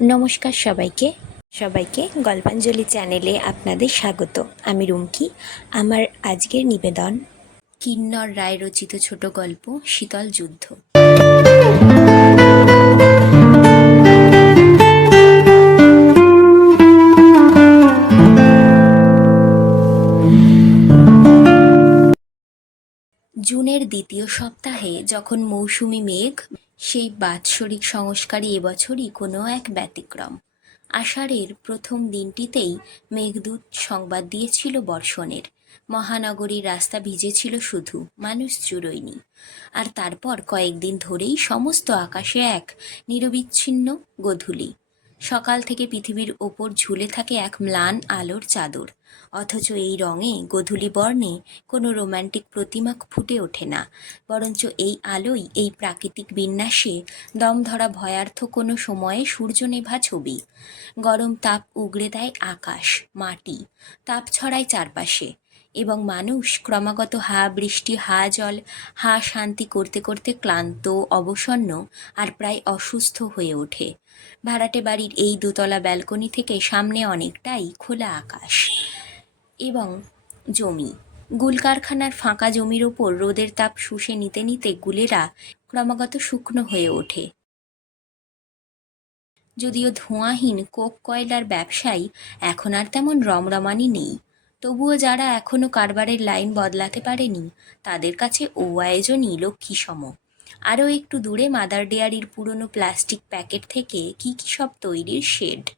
নমস্কার সবাইকে। সবাইকে গল্পাঞ্জলি চ্যানেলে আপনাদের স্বাগত। আমি রুমকি। আমার আজকের নিবেদন, কিন্নর রায় রচিত ছোট গল্প, শীতল যুদ্ধ। জুনের দ্বিতীয় সপ্তাহে যখন মৌসুমি মেঘ সেই বাৎসরিক সংস্কারই এবছরই কোনো এক ব্যতিক্রম। আষাঢ়ের প্রথম দিনটিতেই মেঘদূত সংবাদ দিয়েছিল বর্ষণের। মহানগরীর রাস্তা ভিজেছিল শুধু, মানুষ চুরোয়নি আর তারপর কয়েকদিন ধরেই সমস্ত আকাশে এক নিরবিচ্ছিন্ন গোধূলি। সকাল থেকে পৃথিবীর ওপর ঝুলে থাকে এক ম্লান আলোর চাদর। অথচ এই রঙে গোধূলি বর্ণে কোনো রোম্যান্টিক প্রতিমা ফুটে ওঠে না, বরঞ্চ এই আলোই এই প্রাকৃতিক বিন্যাসে দম ধরা ভয়ার্থ কোনো সময়ে সূর্যনেভা ছবি। গরম তাপ উগড়ে দেয় আকাশ, মাটি, তাপ ছড়ায় চারপাশে এবং মানুষ ক্রমাগত হা বৃষ্টি, হা জল, হা শান্তি করতে করতে ক্লান্ত, অবসন্ন আর প্রায় অসুস্থ হয়ে ওঠে। ভাড়াটে বাড়ির এই দোতলা ব্যালকনি থেকে সামনে অনেকটাই খোলা আকাশ এবং জমি। গুল কারখানার ফাঁকা জমির ওপর রোদের তাপ শুষে নিতে নিতে গুলেরা ক্রমাগত শুকনো হয়ে ওঠে। যদিও ধোঁয়াহীন কোক কয়লার ব্যবসায় এখন আর তেমন রমরমানি নেই, তবুও যারা এখনও কারবারের লাইন বদলাতে পারেনি, তাদের কাছে ও আয়োজনই লক্ষ্মী লক্ষ্মীসম। আরও একটু দূরে মাদার ডেয়ারির পুরনো প্লাস্টিক প্যাকেট থেকে কী কী সব তৈরির শেড।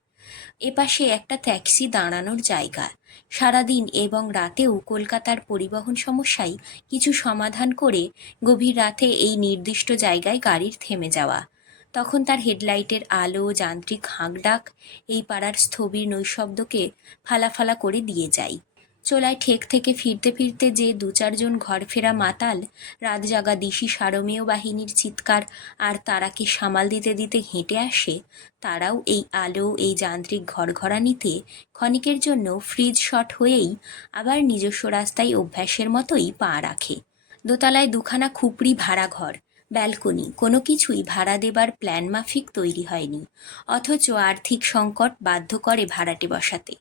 এপাশে একটা ট্যাক্সি দাঁড়ানোর জায়গা। সারাদিন এবং রাতেও কলকাতার পরিবহন সমস্যায় কিছু সমাধান করে গভীর রাতে এই নির্দিষ্ট জায়গায় গাড়ির থেমে যাওয়া। তখন তার হেডলাইটের আলো, যান্ত্রিক হাঁকডাক এই পাড়ার স্থবির নৈশব্দকে ফালাফালা করে দিয়ে যায়। চোলায় ঠেক থেকে ফিরতে ফিরতে যে দু চারজন ঘর ফেরা মাতাল, রাত জাগা দিশি সারমেয় বাহিনীর চিৎকার আর তারাকে সামাল দিতে দিতে হেঁটে আসে, তারাও এই আলো, এই যান্ত্রিক ঘরঘরানিতে ক্ষণিকের জন্য ফ্রিজ শট হয়েই আবার নিজস্ব রাস্তায় অভ্যাসের মতোই পা রাখে। দোতলায় দুখানা খুপড়ি ভাড়া ঘর, ব্যালকনি, কোনো কিছুই ভাড়া দেবার প্ল্যান মাফিক তৈরি হয়নি, অথচ আর্থিক সংকট বাধ্য করে ভাড়াটে বসাতে।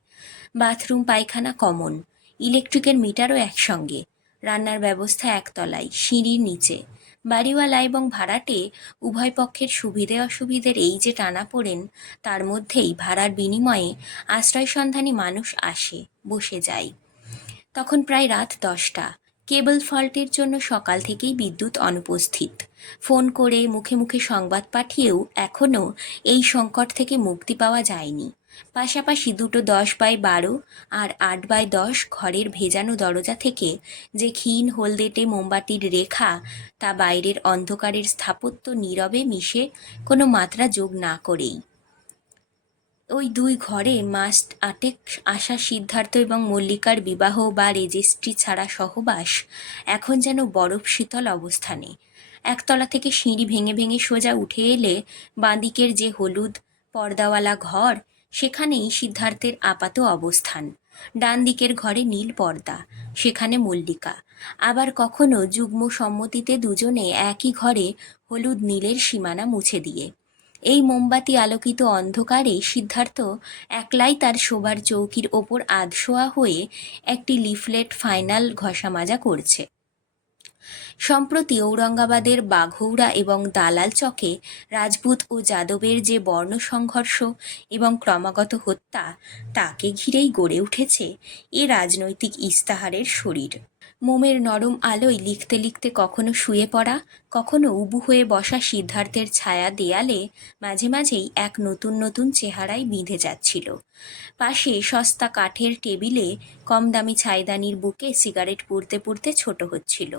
বাথরুম, পায়খানা কমন ইলেকট্রিকের মিটারও একসঙ্গে। রান্নার ব্যবস্থা একতলায়, সিঁড়ির নিচে। বাড়িওয়ালা এবং ভাড়াটে উভয় পক্ষের সুবিধে অসুবিধের এই যে টানা পড়েন, তার মধ্যেই ভাড়ার বিনিময়ে আশ্রয় সন্ধানী মানুষ আসে, বসে যায়। তখন প্রায় রাত দশটা। কেবল ফল্টের জন্য সকাল থেকেই বিদ্যুৎ অনুপস্থিত। ফোন করে মুখে মুখে সংবাদ পাঠিয়েও এখনও এই সংকট থেকে মুক্তি পাওয়া যায়নি। পাশাপাশি দুটো দশ বাই বারো আর আট বাই দশ ঘরের ভেজানো দরজা থেকে যে ক্ষীণ হলদেটে মোমবাতির রেখা তা বাইরের অন্ধকারের স্থাপত্য নীরবে মিশে কোনো মাত্রা যোগ না করেই। ওই দুই ঘরে মাস আটেক আসা সিদ্ধার্থ এবং মল্লিকার বিবাহ বা রেজিস্ট্রি ছাড়া সহবাস এখন যেন বরফ শীতল অবস্থানে। একতলা থেকে সিঁড়ি ভেঙে ভেঙে সোজা উঠে এলে বাঁদিকের যে হলুদ পর্দাওয়ালা ঘর সেখানেই সিদ্ধার্থের আপাত অবস্থান। ডান দিকের ঘরে নীল পর্দা, সেখানে মল্লিকা। আবার কখনো যুগ্ম সম্মতিতে দুজনে একই ঘরে হলুদ নীলের সীমানা মুছে দিয়ে। এই মোমবাতি আলোকিত অন্ধকারে সিদ্ধার্থ একলাই তার শোবার চৌকির ওপর আধশোয়া হয়ে একটি লিফলেট ফাইনাল ঘষা মাজা করছে। সম্প্রতি ঔরঙ্গাবাদের বাঘৌড়া এবং দালাল চকে রাজপুত ও যাদবের যে বর্ণ সংঘর্ষ এবং ক্রমাগত হত্যা, তাকে ঘিরেই গড়ে উঠেছে এ রাজনৈতিক ইস্তাহারের শরীর। মোমের নরম আলোয় লিখতে লিখতে কখনো শুয়ে পড়া, কখনো উবু হয়ে বসা সিদ্ধার্থের ছায়া দেয়ালে মাঝে মাঝেই এক নতুন নতুন চেহারায় বিঁধে যাচ্ছিল। পাশে সস্তা কাঠের টেবিলে কম দামি ছাইদানির বুকে সিগারেট পুড়তে পুড়তে ছোট হচ্ছিল।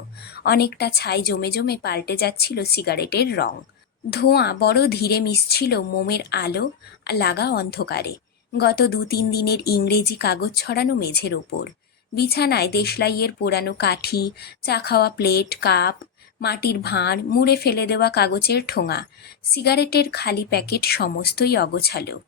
অনেকটা ছাই জমে জমে পাল্টে যাচ্ছিল সিগারেটের রং। ধোঁয়া বড় ধীরে মিশছিল মোমের আলো, লাগা অন্ধকারে। গত দু তিন দিনের ইংরেজি কাগজ ছড়ানো মেঝের ওপর। বিছানায় দেশলাইয়ের পোড়ানো কাঠি, চা খাওয়া প্লেট, কাপ, মাটির ভাঁড়, মুড়ে ফেলে দেওয়া কাগজের ঠোঙা, সিগারেটের খালি প্যাকেট সমস্তই অগোছালো।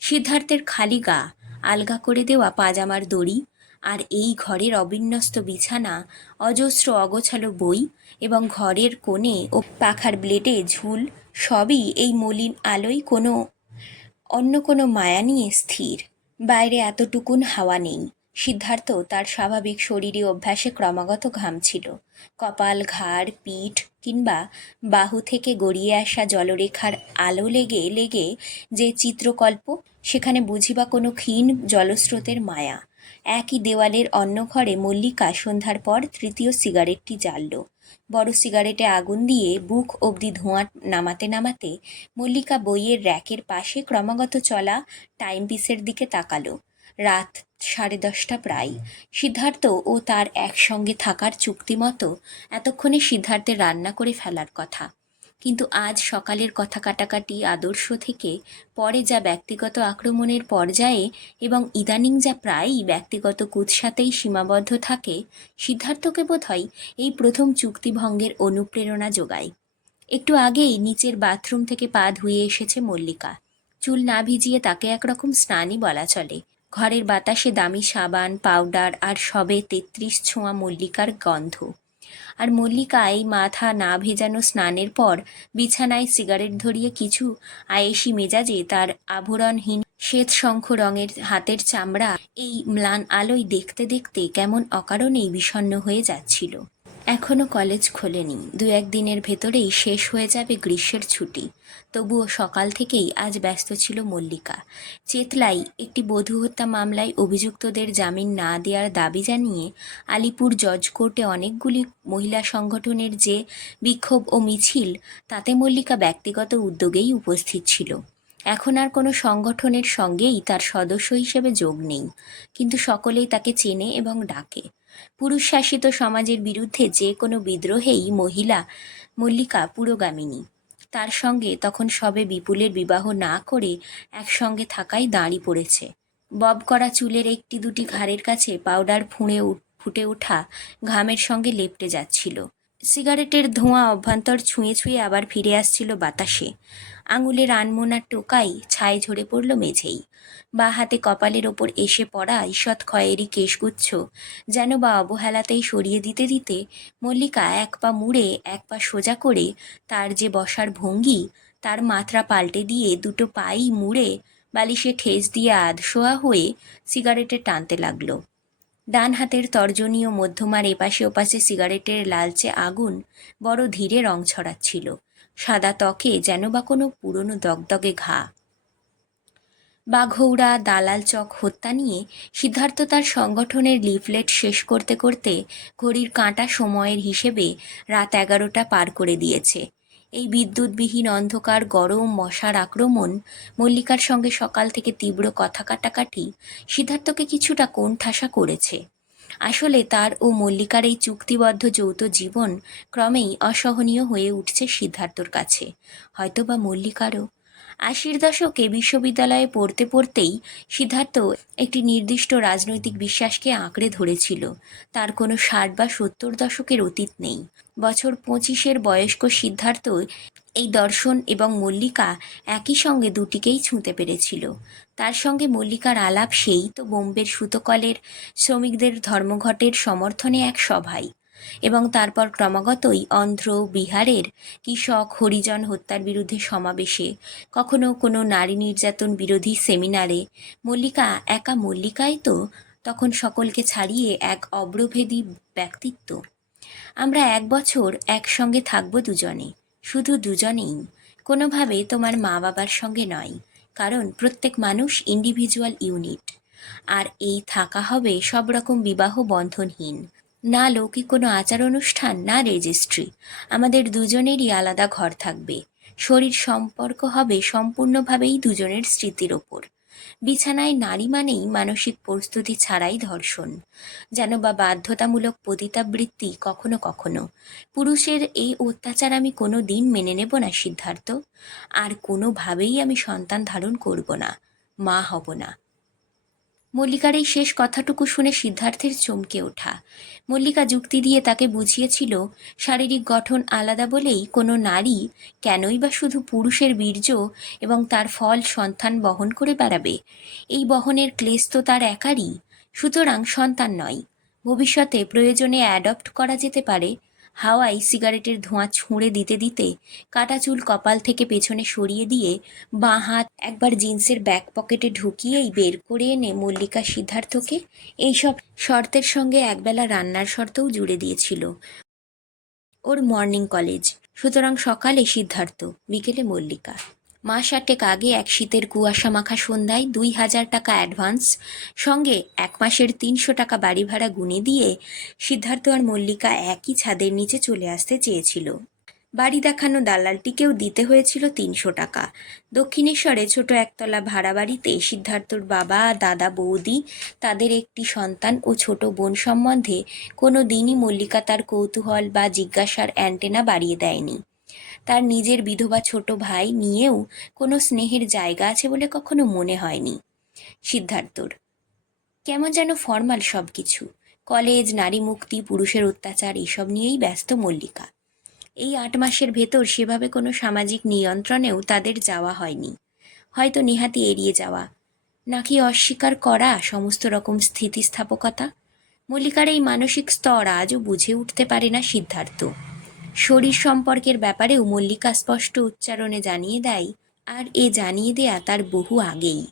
সিদ্ধার্থের খালি গা, আলগা করে দেওয়া পাজামার দড়ি আর এই ঘরের অবিন্যস্ত বিছানা, অজস্র অগোছালো বই এবং ঘরের কোণে ও পাখার ব্লেডে ঝুল, সবই এই মলিন আলোয় কোনো, অন্য কোনো মায়া নিয়ে স্থির। বাইরে এতটুকুন হাওয়া নেই। সিদ্ধার্থ তার স্বাভাবিক শরীরী অভ্যাসে ক্রমাগত ঘামছিল কপাল, ঘাড়, পিঠ কিংবা বাহু থেকে গড়িয়ে আসা জলরেখার আলো লেগে লেগে যে চিত্রকল্প, সেখানে বুঝিবা কোনো ক্ষীণ জলস্রোতের মায়া। একই দেওয়ালের অন্য ঘরে মল্লিকা সন্ধ্যার পর তৃতীয় সিগারেটটি জ্বালল। বড় সিগারেটে আগুন দিয়ে বুক অবধি ধোঁয়া নামাতে নামাতে মল্লিকা বইয়ের র্যাকের পাশে ক্রমাগত চলা টাইমপিসের দিকে তাকালো। রাত সাড়ে দশটা প্রায়। সিদ্ধার্থ ও তার একসঙ্গে থাকার চুক্তি মতো এতক্ষণে সিদ্ধার্থের রান্না করে ফেলার কথা। কিন্তু আজ সকালের কথা কাটাকাটি আদর্শ থেকে পরে যা ব্যক্তিগত আক্রমণের পর্যায়ে এবং ইদানিং যা প্রায়ই ব্যক্তিগত কুৎসাতেই সীমাবদ্ধ থাকে, সিদ্ধার্থকে বোধহয় এই প্রথম চুক্তিভঙ্গের অনুপ্রেরণা যোগায়। একটু আগেই নিচের বাথরুম থেকে পা ধুয়ে এসেছে মল্লিকা। চুল না ভিজিয়ে তাকে একরকম স্নানই বলা চলে। ঘরের বাতাসে দামি সাবান, পাউডার আর সবে তেত্রিশ ছোঁয়া মল্লিকার গন্ধ। আর মল্লিকা এই মাথা না ভেজানো স্নানের পর বিছানায় সিগারেট ধরিয়ে কিছু আয়েসি মেজাজে তার আভরণহীন শ্বেত শঙ্খ রঙের হাতের চামড়া এই ম্লান আলোয় দেখতে দেখতে কেমন অকারণেই বিষণ্ণ হয়ে যাচ্ছিল। এখনও কলেজ খোলেনি। দু একদিনের ভেতরেই শেষ হয়ে যাবে গ্রীষ্মের ছুটি। তবুও সকাল থেকেই আজ ব্যস্ত ছিল মল্লিকা। চেতলাই একটি বধূ হত্যা মামলায় অভিযুক্তদের জামিন না দেওয়ার দাবি জানিয়ে আলিপুর জজ কোর্টে অনেকগুলি মহিলা সংগঠনের যে বিক্ষোভ ও মিছিল, তাতে মল্লিকা ব্যক্তিগত উদ্যোগেই উপস্থিত ছিল। এখন আর কোনো সংগঠনের সঙ্গেই তার সদস্য হিসেবে যোগ নেই। কিন্তু সকলেই তাকে চেনে এবং ডাকে। পুরুষ শাসিত সমাজের বিরুদ্ধে যে কোনো বিদ্রোহেই মহিলা, মল্লিকা পুরোগামিনী। তার সঙ্গে তখন সবে বিপুলের বিবাহ না করে একসঙ্গে থাকাই দাঁড়ি পড়েছে। বব করা চুলের একটি দুটি ঘাড়ের কাছে পাউডার ফুঁড়ে ফুটে ওঠা ঘামের সঙ্গে লেপটে যাচ্ছিল। সিগারেটের ধোঁয়া অভ্যন্তর ছুঁয়ে ছুঁয়ে আবার ফিরে আসছিল বাতাসে। আঙুলের আনমোনার টোকাই ছাই ঝরে পড়ল মেঝেই। বা হাতে কপালের ওপর এসে পড়া ঈষৎ খয়েরি কেশগুচ্ছ যেন বা অবহেলাতেই সরিয়ে দিতে দিতে মল্লিকা এক পা মুড়ে, এক পা সোজা করে তার যে বসার ভঙ্গি, তার মাত্রা পাল্টে দিয়ে দুটো পাই মুড়ে বালিশে ঠেস দিয়ে আধশোয়া হয়ে সিগারেটে টানতে লাগল। ডান হাতের তর্জনীয় মধ্যমার এপাশে ওপাশে সিগারেটের লালচে আগুন বড় ধীরে রং ছড়াচ্ছিল। সাদা ত্বকে যেন বা কোনো পুরনো দগদগে ঘা। বাঘৌড়া, দালাল চক হত্যা নিয়ে সিদ্ধার্থ তার সংগঠনের লিফলেট শেষ করতে করতে ঘড়ির কাঁটা সময়ের হিসেবে রাত এগারোটা পার করে দিয়েছে। এই বিদ্যুৎবিহীন অন্ধকার, গরম, মশার আক্রমণ, মল্লিকার সঙ্গে সকাল থেকে তীব্র কথা কাটাকাটি, সিদ্ধার্থকে কিছুটা কোণঠাসা করেছে। আসলে তার ও মল্লিকার এই চুক্তিবদ্ধ যৌথ জীবন ক্রমেই অসহনীয় হয়ে উঠছে সিদ্ধার্থর কাছে। হয়তোবা মল্লিকারও আশির দশকে বিশ্ববিদ্যালয়ে পড়তে পড়তেই সিদ্ধার্থ একটি নির্দিষ্ট রাজনৈতিক বিশ্বাসকে আঁকড়ে ধরেছিল। তার কোনো ষাট বা সত্তর দশকের অতীত নেই। বছর পঁচিশের বয়স্ক সিদ্ধার্থ এই দর্শন এবং মল্লিকা একই সঙ্গে দুটিকেই ছুঁতে পেরেছিল। তার সঙ্গে মল্লিকার আলাপ সেই তো বোম্বের সুতকলের শ্রমিকদের ধর্মঘটের সমর্থনে এক সভায়। এবং তারপর ক্রমাগতই অন্ধ্র, বিহারের কৃষক, হরিজন হত্যার বিরুদ্ধে সমাবেশে। কখনো কোনো নারী নির্যাতন বিরোধী সেমিনারে মল্লিকা একা মল্লিকাই তো, তখন সকলকে ছাড়িয়ে এক অব্রভেদী ব্যক্তিত্ব। আমরা এক বছর একসঙ্গে থাকব দুজনে, শুধু দুজনেই। কোনোভাবে তোমার মা বাবার সঙ্গে নয়, কারণ প্রত্যেক মানুষ ইন্ডিভিজুয়াল ইউনিট আর এই থাকা হবে সব রকম বিবাহ বন্ধনহীন। না লৌকিক কোনো আচার অনুষ্ঠান না রেজিস্ট্রি আমাদের দুজনেরই আলাদা ঘর থাকবে। শরীর সম্পর্ক হবে সম্পূর্ণভাবেই দুজনের স্মৃতির ওপর। বিছানায় নারী মানেই মানসিক প্রস্তুতি ছাড়াই ধর্ষণ। যেন বা বাধ্যতামূলক পতিতাবৃত্তি কখনো কখনো। পুরুষের এই অত্যাচার আমি কোনো দিন মেনে নেব না, সিদ্ধার্থ। আর কোনোভাবেই আমি সন্তান ধারণ করব না, মা হব না। মল্লিকার এই শেষ কথাটুকু শুনে সিদ্ধার্থের চমকে ওঠা। মল্লিকা যুক্তি দিয়ে তাকে বুঝিয়েছিল, শারীরিক গঠন আলাদা বলেই কোনো নারী কেনই বা শুধু পুরুষের বীর্য এবং তার ফল সন্তান বহন করে বেড়াবে। এই বহনের ক্লেশ তো তার একারই, সুতরাং সন্তান নয়। ভবিষ্যতে প্রয়োজনে অ্যাডপ্ট করা যেতে পারে। হাওয়ায় সিগারেটের ধোঁয়া ছুঁড়ে দিতে দিতে কাটা চুল কপাল থেকে পেছনে সরিয়ে দিয়ে বাঁ হাত একবার জিন্সের ব্যাক পকেটে ঢুকিয়েই বের করে এনে মল্লিকা সিদ্ধার্থকে এইসব শর্তের সঙ্গে একবেলা রান্নার শর্তও জুড়ে দিয়েছিল। ওর মর্নিং কলেজ। সুতরাং সকালে সিদ্ধার্থ, বিকেলে মল্লিকা। মাস আটেক আগে এক শীতের কুয়াশা মাখা সন্ধ্যায় দুই হাজার টাকা অ্যাডভান্স, সঙ্গে এক মাসের তিনশো টাকা বাড়ি ভাড়া গুনে দিয়ে সিদ্ধার্থ আর মল্লিকা একই ছাদের নিচে চলে আসতে চেয়েছিল। বাড়ি দেখানো দালালটিকেও দিতে হয়েছিল তিনশো টাকা। দক্ষিণেশ্বরে ছোট একতলা ভাড়া বাড়িতে সিদ্ধার্থর বাবা, দাদা, বৌদি, তাদের একটি সন্তান ও ছোট বোন সম্বন্ধে কোনো দিনই মল্লিকা তার কৌতূহল বা জিজ্ঞাসার অ্যান্টেনা বাড়িয়ে দেয়নি। তার নিজের বিধবা ছোট ভাই নিয়েও কোনো স্নেহের জায়গা আছে বলে কখনো মনে হয়নি। সিদ্ধার্থর, কেমন যেন ফর্মাল সব কিছু কলেজ, নারী মুক্তি, পুরুষের অত্যাচার, এসব নিয়েই ব্যস্ত মল্লিকা। এই আট মাসের ভেতর সেভাবে কোনো সামাজিক নিয়ন্ত্রণেও তাদের যাওয়া হয়নি। হয়তো নেহাতি এড়িয়ে যাওয়া, নাকি অস্বীকার করা সমস্ত রকম স্থিতিস্থাপকতা? মল্লিকার এই মানসিক স্তর আজও বুঝে উঠতে পারে না সিদ্ধার্থ। শরীর সম্পর্কের ব্যাপারেও মল্লিকা স্পষ্ট উচ্চারণে জানিয়ে দেয়, আর এ জানিয়ে দেয়া তার বহু আগেই।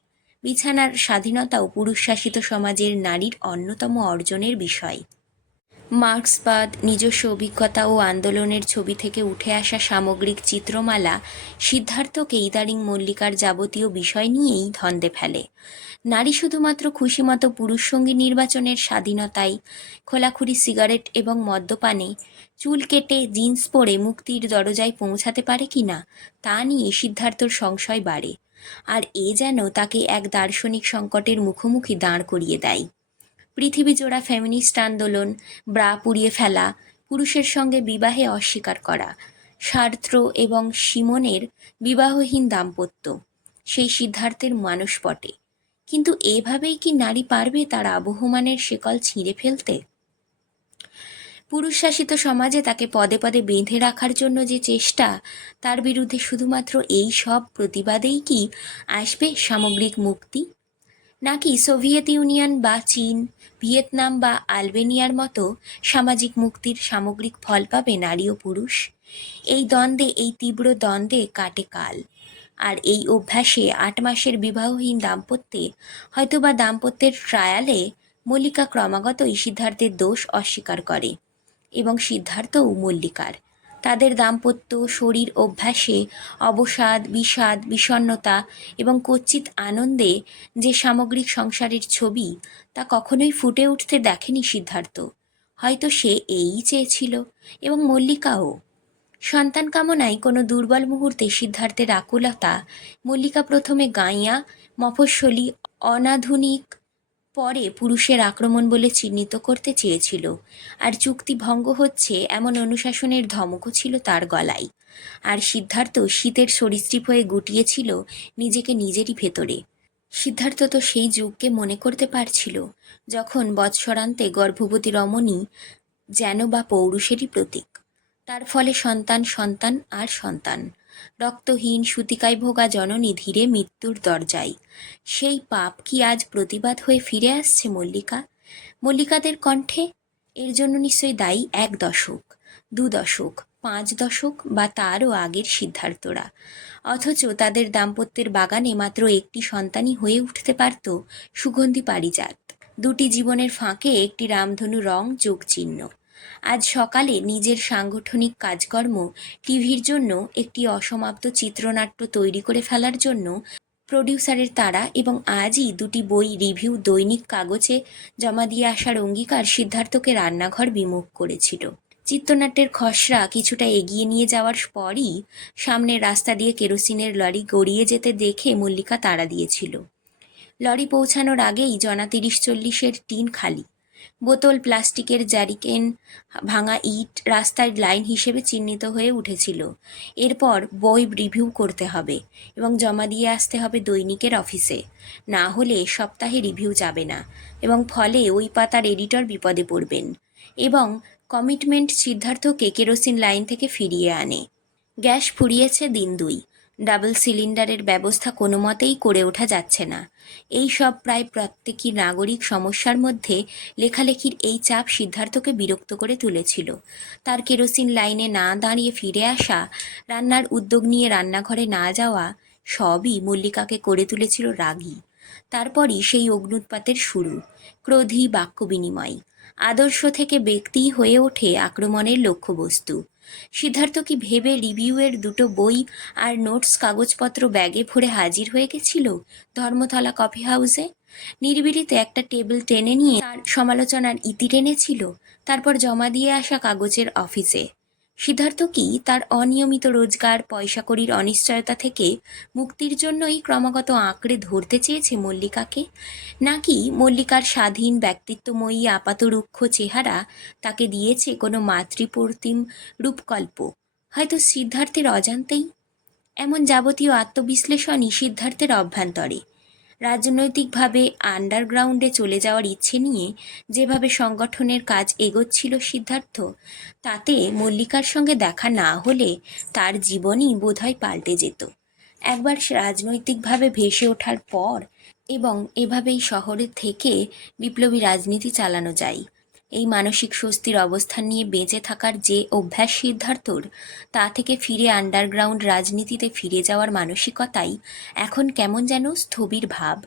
বিছানার স্বাধীনতাও পুরুষ শাসিত সমাজের নারীর অন্যতম অর্জনের বিষয়। মার্ক্সবাদ, নিজস্ব অভিজ্ঞতা ও আন্দোলনের ছবি থেকে উঠে আসা সামগ্রিক চিত্রমালা সিদ্ধার্থকে ইদারিং মল্লিকার যাবতীয় বিষয় নিয়েই ধন্দে ফেলে। নারী শুধুমাত্র খুশিমতো পুরুষ সঙ্গী নির্বাচনের স্বাধীনতায় খোলাখুরি সিগারেট এবং মদ্যপানে চুল কেটে জিন্স পরে মুক্তির দরজায় পৌঁছাতে পারে কিনা তা নিয়ে সিদ্ধার্থর সংশয় বাড়ে। আর এ যেন তাকে এক দার্শনিক সংকটের মুখোমুখি দাঁড় করিয়ে দেয়। পৃথিবী জোড়া ফেমিনিস্ট আন্দোলন, ব্রা পুড়িয়ে ফেলা, পুরুষের সঙ্গে বিবাহে অস্বীকার করা, সার্ত্র এবং সিমনের বিবাহহীন দাম্পত্য, সেই সিদ্ধার্থের মানসপটে। কিন্তু এভাবেই কি নারী পারবে তার আবহমানের শেকল ছিঁড়ে ফেলতে? পুরুষ শাসিত সমাজে তাকে পদে পদে বেঁধে রাখার জন্য যে চেষ্টা, তার বিরুদ্ধে শুধুমাত্র এই সব প্রতিবাদেই কি আসবে সামগ্রিক মুক্তি? নাকি সোভিয়েত ইউনিয়ন বা চীন, ভিয়েতনাম বা আলবেনিয়ার মতো সামাজিক মুক্তির সামগ্রিক ফল পাবে নারী ও পুরুষ? এই দ্বন্দ্বে, এই তীব্র দ্বন্দ্বে কাটে কাল। আর এই অভ্যাসে আট মাসের বিবাহহীন দাম্পত্যে, হয়তোবা দাম্পত্যের ট্রায়ালে মল্লিকা ক্রমাগতই সিদ্ধার্থের দোষ অস্বীকার করে। এবং সিদ্ধার্থও মল্লিকার। তাদের দাম্পত্য, শরীর অভ্যাসে অবসাদ, বিষাদ, বিষণ্ণতা এবং কচ্ছিত আনন্দে যে সামগ্রিক সংসারের ছবি, তা কখনোই ফুটে উঠতে দেখেনি সিদ্ধার্থ। হয়তো সে এই চেয়েছিল এবং মল্লিকাও। সন্তান কামনায় কোনো দুর্বল মুহূর্তে সিদ্ধার্থের আকুলতা মল্লিকা প্রথমে গাইয়া, মফস্বলী, অনাধুনিক পরে পুরুষের আক্রমণ বলে চিহ্নিত করতে চেয়েছিল, আর চুক্তি ভঙ্গ হচ্ছে এমন অনুশাসনের ধমকও ছিল তার গলায়। আর সিদ্ধার্থ শীতের সরীসৃপ হয়ে গুটিয়েছিল নিজেকে নিজেরই ভেতরে। সিদ্ধার্থ তো সেই যুগকে মনে করতে পারছিল, যখন বৎসরান্তে গর্ভবতী রমণী যেন বা পৌরুষেরই প্রতীক। তার ফলে সন্তান সন্তান আর সন্তান। রক্তহীন সুতিকায় ভোগা জননী ধীরে মৃত্যুর দরজায়। সেই পাপ কি আজ প্রতিবাদ হয়ে ফিরে আসছে মল্লিকা? মল্লিকাদের কণ্ঠে? এর জন্য নিশ্চয়ই দায়ী এক দশক, দু দশক, পাঁচ দশক বা তারও আগের সিদ্ধার্থরা। অথচ তাদের দাম্পত্যের বাগানে মাত্র একটি সন্তানই হয়ে উঠতে পারত সুগন্ধি পারিজাত। দুটি জীবনের ফাঁকে একটি রামধনু রং যোগ চিহ্ন আজ সকালে নিজের সাংগঠনিক কাজকর্ম টিভির জন্য একটি অসমাপ্ত চিত্রনাট্য তৈরি করে ফেলার জন্য প্রডিউসারের তারা এবং আজই দুটি বই রিভিউ দৈনিক কাগজে জমা দিয়ে আসার অঙ্গীকার সিদ্ধার্থকে রান্নাঘর বিমুখ করেছিল। চিত্রনাট্যের খসড়া কিছুটা এগিয়ে নিয়ে যাওয়ার পরই সামনের রাস্তা দিয়ে কেরোসিনের লরি গড়িয়ে যেতে দেখে মল্লিকা তাড়া দিয়েছিল। লরি পৌঁছানোর আগেই জনা তিরিশ চল্লিশের টিন খালি। বোতল, প্লাস্টিকের জারিকেন ভাঙা ইট রাস্তার লাইন হিসেবে চিহ্নিত হয়ে উঠেছিল। এরপর বই রিভিউ করতে হবে এবং জমা দিয়ে আসতে হবে দৈনিকের অফিসে। না হলে সপ্তাহে রিভিউ যাবে না এবং ফলে ওই পাতার এডিটর বিপদে পড়বেন এবং কমিটমেন্ট সিদ্ধার্থকে কেরোসিন লাইন থেকে ফিরিয়ে আনে। গ্যাস ফুরিয়েছে দিন দুই। ডাবল সিলিন্ডারের ব্যবস্থা কোনো মতেই করে ওঠা যাচ্ছে না। এই সব প্রায় প্রত্যেকই নাগরিক সমস্যার মধ্যে লেখালেখির এই চাপ সিদ্ধার্থকে বিরক্ত করে তুলেছিল। তার কেরোসিন লাইনে না দাঁড়িয়ে ফিরে আসা, রান্নার উদ্যোগ নিয়ে রান্নাঘরে না যাওয়া, সবই মল্লিকাকে করে তুলেছিল রাগী। তারপরই সেই অগ্নুৎপাতের শুরু, ক্রোধী বাক্য বিনিময়। আদর্শ থেকে ব্যক্তিই হয়ে ওঠে আক্রমণের লক্ষ্যবস্তু। সিদ্ধার্থ কি ভেবে রিভিউয়ের দুটো বই আর নোটস কাগজপত্র ব্যাগে ভরে হাজির হয়ে গেছিল ধর্মতলা কফি হাউসে নিরিবিলিতে একটা টেবিল টেনে নিয়ে তার সমালোচনার ইতি টেনেছিল, তারপর জমা দিয়ে আসা কাগজের অফিসে সিদ্ধার্থ কি তার অনিয়মিত রোজগার, পয়সাকড়ির অনিশ্চয়তা থেকে মুক্তির জন্যই ক্রমাগত আঁকড়ে ধরতে চেয়েছে মল্লিকাকে? নাকি মল্লিকার স্বাধীন, ব্যক্তিত্বময়ী, আপাতরুক্ষ চেহারা তাকে দিয়েছে কোনো মাতৃপ্রতিম রূপকল্প? হয়তো সিদ্ধার্থের অজান্তেই? এমন যাবতীয় আত্মবিশ্লেষণই সিদ্ধার্থের অভ্যন্তরে। রাজনৈতিকভাবে আন্ডারগ্রাউন্ডে চলে যাওয়ার ইচ্ছে নিয়ে যেভাবে সংগঠনের কাজ এগোচ্ছিল সিদ্ধার্থ, তাতে মল্লিকার সঙ্গে দেখা না হলে তার জীবনই বোধহয় পাল্টে যেত। একবার রাজনৈতিকভাবে ভেসে ওঠার পর এবং এভাবেই শহরে থেকে বিপ্লবী রাজনীতি চালানো যায়। এই মানসিক স্বস্তির অবস্থান নিয়ে বেঁচে থাকার যে অভ্যাস সিদ্ধার্থর, তা থেকে ফিরে আন্ডারগ্রাউন্ড রাজনীতিতে ফিরে যাওয়ার মানসিকতাই এখন কেমন যেন স্থবির ভাব।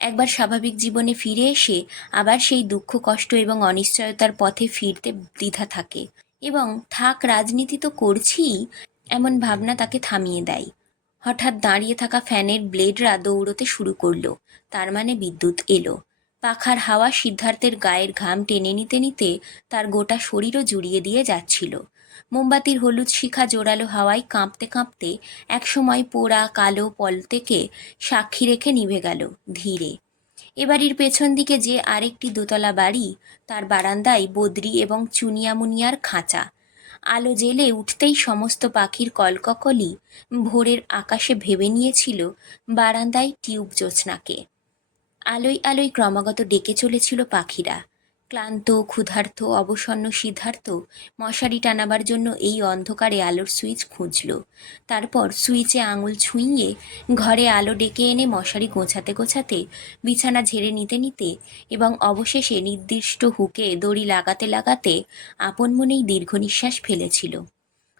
একবার স্বাভাবিক জীবনে ফিরে এসে আবার সেই দুঃখ, কষ্ট এবং অনিশ্চয়তার পথে ফিরতে দ্বিধা থাকে এবং থাক রাজনীতি তো করছিই, এমন ভাবনা তাকে থামিয়ে দেয়। হঠাৎ দাঁড়িয়ে থাকা ফ্যানের ব্লেডরা দৌড়তে শুরু করল, তার মানে বিদ্যুৎ এলো। পাখার হাওয়া সিদ্ধার্থের গায়ের ঘাম টেনে নিতে নিতে তার গোটা শরীরও জুড়িয়ে দিয়ে যাচ্ছিল। মোমবাতির হলুদ শিখা জোরালো হাওয়ায় কাঁপতে কাঁপতে একসময় পোড়া কালো পলতেকে সাক্ষী রেখে নিভে গেল ধীরে। এ বাড়ির পেছন দিকে যে আরেকটি দোতলা বাড়ি, তার বারান্দায় বদ্রি এবং চুনিয়ামুনিয়ার খাঁচা। আলো জেলে উঠতেই সমস্ত পাখির কলককলি ভোরের আকাশে ভেবে নিয়েছিল বারান্দায় টিউব জোৎস্নাকে আলোয় আলোয় ক্রমাগত ডেকে চলেছিল পাখিরা। ক্লান্ত, ক্ষুধার্ত, অবসন্ন, সিদ্ধার্থ মশারি টানাবার জন্য এই অন্ধকারে আলোর সুইচ খুঁজল। তারপর সুইচে আঙুল ছুঁইয়ে ঘরে আলো ডেকে এনে মশারি গোছাতে গোছাতে বিছানা ঝেড়ে নিতে নিতে এবং অবশেষে নির্দিষ্ট হুকে দড়ি লাগাতে লাগাতে আপন মনেই দীর্ঘ নিঃশ্বাস ফেলেছিল।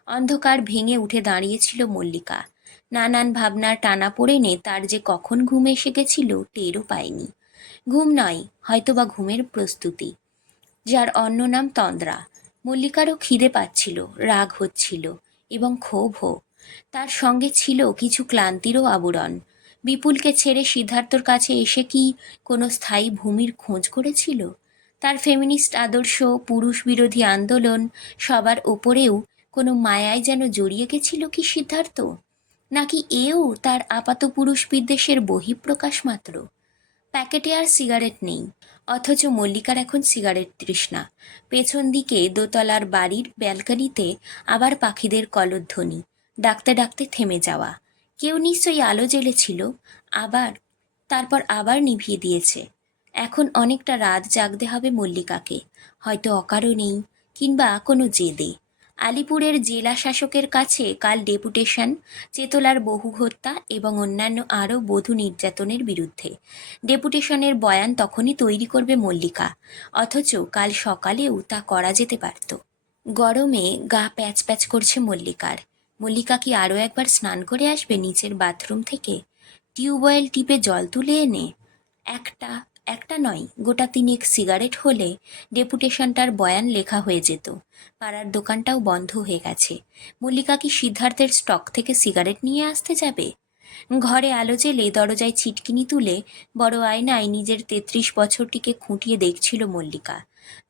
অন্ধকার ভেঙে উঠে দাঁড়িয়েছিল মল্লিকা। নানান ভাবনার টানা পড়ে নে তার যে কখন ঘুম এসে গেছিল টেরও পায়নি। ঘুম নয়, হয়তোবা ঘুমের প্রস্তুতি। যার অন্য নাম তন্দ্রা। মল্লিকারও খিদে পাচ্ছিল, রাগ হচ্ছিল এবং ক্ষোভও। তার সঙ্গে ছিল কিছু ক্লান্তিরও আবরণ। বিপুলকে ছেড়ে সিদ্ধার্থর কাছে এসে কি কোনো স্থায়ী ভূমির খোঁজ করেছিল? তার ফেমিনিস্ট আদর্শ, পুরুষ বিরোধী আন্দোলন, সবার ওপরেও কোনো মায়ায় যেন জড়িয়ে গেছিল কি সিদ্ধার্থ? নাকি এও তার আপাত পুরুষ বিদ্বেষের বহিঃপ্রকাশ মাত্র? প্যাকেটে আর সিগারেট নেই, অথচ মল্লিকার এখন সিগারেট তৃষ্ণা। পেছন দিকে দোতলার বাড়ির ব্যালকনিতে আবার পাখিদের কলধ্বনি, ডাকতে ডাকতে থেমে যাওয়া। কেউ নিশ্চয়ই আলো জ্বেলেছিল, আবার, তারপর আবার নিভিয়ে দিয়েছে। এখন অনেকটা রাত জাগতে হবে মল্লিকাকে, হয়তো অকারণেই, কিংবা কোনো জেদে। আলিপুরের জেলা শাসকের কাছে কাল ডেপুটেশন, চেতলার বহু হত্যা এবং অন্যান্য আরও বধূ নির্যাতনের বিরুদ্ধে। ডেপুটেশনের বয়ান তখনই তৈরি করবে মল্লিকা, অথচ কাল সকালেও তা করা যেতে পারত। গরমে গা প্যাচ প্যাচ করছে মল্লিকার। মল্লিকা কি আরও একবার স্নান করে আসবে নিচের বাথরুম থেকে? টিউবওয়েল টিপে জল তুলে এনে একটা একটা নয়, গোটা তিনেক সিগারেট হলে ডেপুটেশনটার বয়ান লেখা হয়ে যেত। পাড়ার দোকানটাও বন্ধ হয়ে গেছে। মল্লিকা কি সিদ্ধার্থের স্টক থেকে সিগারেট নিয়ে আসতে যাবে? ঘরে আলো জেলে দরজায় ছিটকিনি তুলে বড় আয়নায় নিজের তেত্রিশ বছরটিকে খুঁটিয়ে দেখছিল মল্লিকা।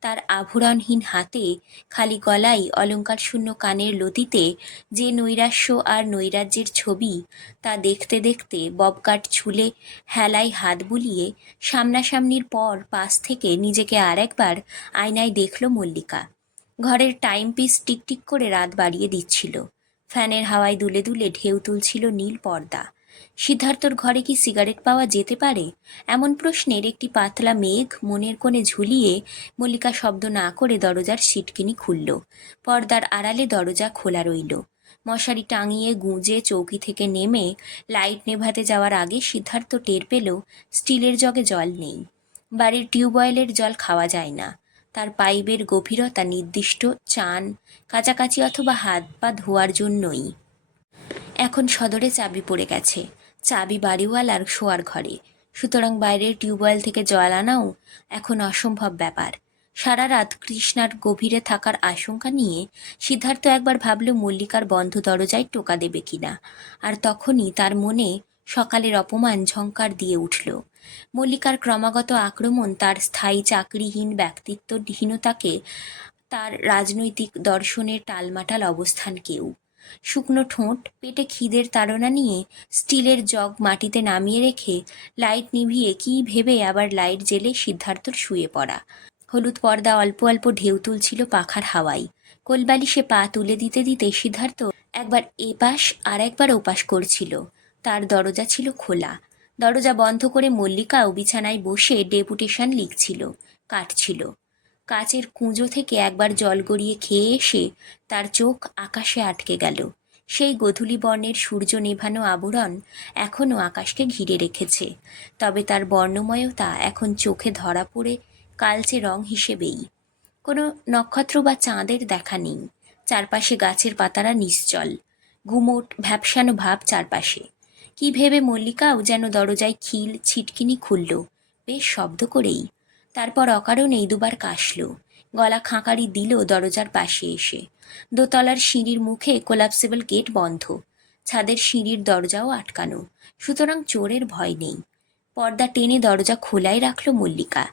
তার আভরণহীন হাতে খালি গলায় অলঙ্কার শূন্য কানের লতিতে যে নৈরাশ্য আর নৈরাজ্যের ছবি তা দেখতে দেখতে ববকাট ছুলে হেলায় হাত বুলিয়ে সামনাসামনির পর পাশ থেকে নিজেকে আরেকবার আয়নায় দেখল মল্লিকা। ঘরের টাইম পিস টিকটিক করে রাত বাড়িয়ে দিচ্ছিল। ফ্যানের হাওয়ায় দুলে দুলে ঢেউ তুলছিল নীল পর্দা। সিদ্ধার্থর ঘরে কি সিগারেট পাওয়া যেতে পারে? এমন প্রশ্নের একটি পাতলা মেঘ মনের কোণে ঝুলিয়ে মল্লিকা শব্দ না করে দরজার সিটকিনি খুলল। পর্দার আড়ালে দরজা খোলা রইল। মশারি টাঙিয়ে গুঁজে চৌকি থেকে নেমে লাইট নেভাতে যাওয়ার আগে সিদ্ধার্থ টের পেল স্টিলের জগে জল নেই। বাড়ির টিউবওয়েলের জল খাওয়া যায় না। তার পাইপের গভীরতা নির্দিষ্ট, চান কাছাকাছি অথবা হাত পা ধোয়ার জন্যই। এখন সদরে চাবি পড়ে গেছে। চাবি বাড়িওয়ালার শোয়ার ঘরে। সুতরাং বাইরের টিউবওয়েল থেকে জল আনাও এখন অসম্ভব ব্যাপার। সারা রাত কৃষ্ণার গভীরে থাকার আশঙ্কা নিয়ে সিদ্ধার্থ একবার ভাবল মল্লিকার বন্ধ দরজায় টোকা দেবে কিনা। আর তখনই তার মনে সকালের অপমান ঝঙ্কার দিয়ে উঠল। মল্লিকার ক্রমাগত আক্রমণ তার স্থায়ী চাকরিহীন ব্যক্তিত্বহীনতাকে তার রাজনৈতিক দর্শনের টালমাটাল অবস্থানকেও শুকনো ঠোঁট, পেটে খিদের তাড়না নিয়ে স্টিলের জগ মাটিতে নামিয়ে রেখে লাইট নিভিয়ে কী ভেবে আবার লাইট জেলে সিদ্ধার্থর শুয়ে পড়া। হলুদ পর্দা অল্প অল্প ঢেউ তুলছিল পাখার হাওয়ায়। কোলবালিশে পা তুলে দিতে দিতে সিদ্ধার্থ একবার এপাশ আর একবার ওপাশ করছিল। তার দরজা ছিল খোলা। দরজা বন্ধ করে মল্লিকাও বিছানায় বসে ডেপুটেশন লিখছিল, কাটছিল। কাচের কুঁজো থেকে একবার জল গড়িয়ে খেয়ে এসে তার চোখ আকাশে আটকে গেল। সেই গধূলি বর্ণের সূর্য নেভানো আবরণ এখনও আকাশকে ঘিরে রেখেছে। তবে তার বর্ণময়তা এখন চোখে ধরা পড়ে কালচে রং হিসেবেই। কোনো নক্ষত্র বা চাঁদের দেখা নেই। চারপাশে গাছের পাতারা নিশ্চল। ঘুমোট ভ্যাপসানো ভাব চারপাশে। কি ভেবে মল্লিকাও যেন দরজায় খিল ছিটকিনি খুলল। বেশ শব্দ করেই তারপর অকারণেই দুবার কাশল। গলা খাঁকারি দিল দরজার পাশে এসে। দোতলার সিঁড়ির মুখে কোলাপসেবল গেট বন্ধ। ছাদের সিঁড়ির দরজাও আটকানো। সুতরাং চোরের ভয় নেই। পর্দা টেনে দরজা খোলাই রাখল মল্লিকা।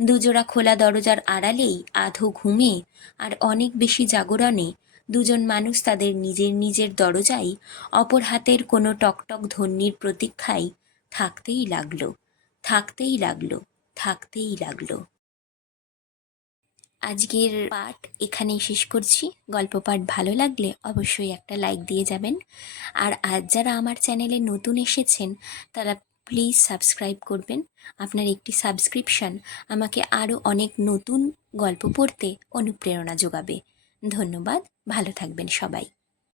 দুজোড়া খোলা দরজার আড়ালেই আধো ঘুমে আর অনেক বেশি জাগরণে দুজন মানুষ তাদের নিজের নিজের দরজায় অপর হাতের কোনো টকটক ধ্বনির প্রতীক্ষায় থাকতেই লাগল। থাকতেই লাগল। থাকতেই লাগল। আজকের পাঠ এখানেই শেষ করছি। গল্প পাঠ ভালো লাগলে অবশ্যই একটা লাইক দিয়ে যাবেন। আর আজ যারা আমার চ্যানেলে নতুন এসেছেন, তারা প্লিজ সাবস্ক্রাইব করবেন। আপনার একটি সাবস্ক্রিপশন আমাকে আরও অনেক নতুন গল্প পড়তে অনুপ্রেরণা যোগাবে। ধন্যবাদ, ভালো থাকবেন সবাই।